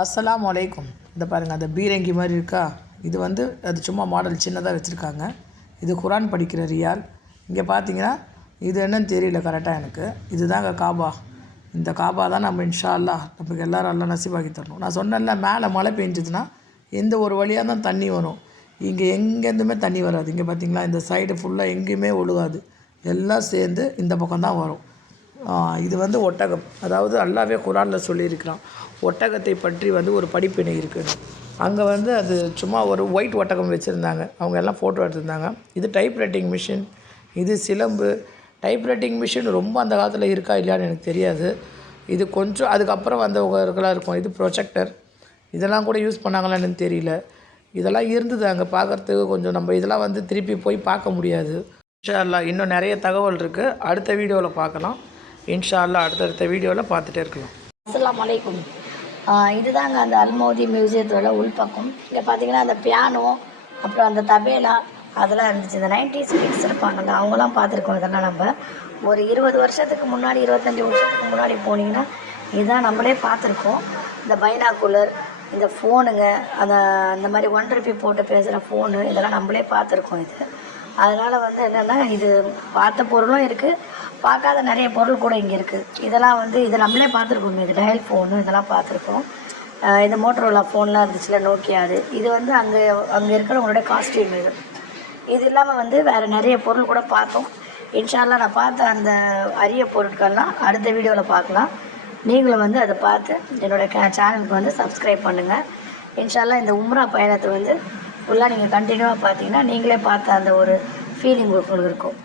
அஸ்லாம் வலைக்கும் இந்த பாருங்கள் அந்த பீரங்கி மாதிரி இருக்கா? இது வந்து அது சும்மா மாடல் சின்னதாக வச்சுருக்காங்க. இது குரான் படிக்கிற ரியால். இங்கே பார்த்தீங்கன்னா இது என்னன்னு தெரியல கரெக்டாக எனக்கு. இதுதாங்க காபா. இந்த காபா தான் நம்ம இன்ஷா அல்லாஹ் நமக்கு எல்லோரும் எல்லாம் நசிவாக்கி தரணும். நான் சொன்னேன்ல மேலே மழை பெஞ்சதுன்னா எந்த ஒரு வழியாக தான் தண்ணி வரும். இங்கே எங்கேருந்துமே தண்ணி வராது. இங்கே பார்த்தீங்களா இந்த சைடு ஃபுல்லாக எங்கேயுமே ஒழுகாது. எல்லாம் சேர்ந்து இந்த பக்கம் தான் வரும். இது வந்து ஒட்டகம். அதாவது அல்லாவே குரானில் சொல்லியிருக்கிறான். ஒட்டகத்தை பற்றி வந்து ஒரு படிப்பினை இருக்குது அங்கே வந்து அது சும்மா ஒரு ஒயிட் ஒட்டகம் வச்சுருந்தாங்க. அவங்க எல்லாம் ஃபோட்டோ எடுத்திருந்தாங்க. இது டைப் ரைட்டிங் மிஷின் இது சிலம்பு. டைப் ரைட்டிங் மிஷின் ரொம்ப அந்த காலத்தில் இருக்கா இல்லையான்னு எனக்கு தெரியாது. இது கொஞ்சம் அதுக்கப்புறம் வந்தவங்களுக்கெல்லாம் இருக்கும். இது ப்ரொஜெக்டர் இதெல்லாம் கூட யூஸ் பண்ணாங்களான்னு எனக்கு தெரியல. இதெல்லாம் இருந்தது அங்கே பார்க்குறதுக்கு கொஞ்சம் நம்ம இதெல்லாம் வந்து திருப்பி போய் பார்க்க முடியாது. இன்ஷா இன்னும் நிறைய தகவல் இருக்குது அடுத்த வீடியோவில் பார்க்கலாம். இன்ஷா அடுத்தடுத்த வீடியோவில் பார்த்துட்டே இருக்கலாம். அஸ்லாம் வலைக்கும் இதுதாங்க அந்த அல்மோதி மியூசியத்தோட உள்பக்கம். இங்கே பார்த்தீங்கன்னா அந்த பியானோ அப்புறம் அந்த தபேலா அதெல்லாம் இருந்துச்சு. இந்த நைன்டிஸ் கிட்ஸ் இருப்பாங்கல்ல அவங்களாம் பார்த்துருக்கோம் இதெல்லாம் நம்ம. ஒரு இருபது வருஷத்துக்கு முன்னாடி இருபத்தஞ்சி வருஷத்துக்கு முன்னாடி போனீங்கன்னா இதுதான் நம்மளே பார்த்துருக்கோம். இந்த பைனாகுலர் இந்த ஃபோனுங்க அந்த அந்த மாதிரி ஒன் ருபி போட்டு பேசுகிற ஃபோனு இதெல்லாம் நம்மளே பார்த்துருக்கோம் இது. அதனால் வந்து என்னென்னா இது பார்த்த பொருளும் இருக்குது பார்க்காத நிறைய பொருள் கூட இங்கே இருக்குது இதெல்லாம் வந்து இதை நம்மளே பார்த்துருக்கோம். இது டயல் ஃபோனு இதெல்லாம் பார்த்துருக்கோம். இந்த மோட்டரோலா ஃபோன்லாம் இருந்துச்சுல நோக்கியாது இது வந்து அங்கே அங்கே இருக்கிறவங்களுடைய காஸ்டியூம் இது. இது இல்லாமல் வந்து வேறு நிறைய பொருள் கூட பார்த்தோம். இன்ஷால்லாம் நான் பார்த்த அந்த அரிய பொருட்கள்லாம் அடுத்த வீடியோவில் பார்க்கலாம். நீங்களும் வந்து அதை பார்த்து என்னோட கே சேனலுக்கு வந்து சப்ஸ்கிரைப் பண்ணுங்கள் இன்ஷால்லா இந்த உம்ரா பயணத்தை வந்து ஃபுல்லாக நீங்கள் கண்டினியூவாக பார்த்தீங்கன்னா நீங்களே பார்த்த அந்த ஒரு ஃபீலிங் உங்களுக்கு இருக்கும்.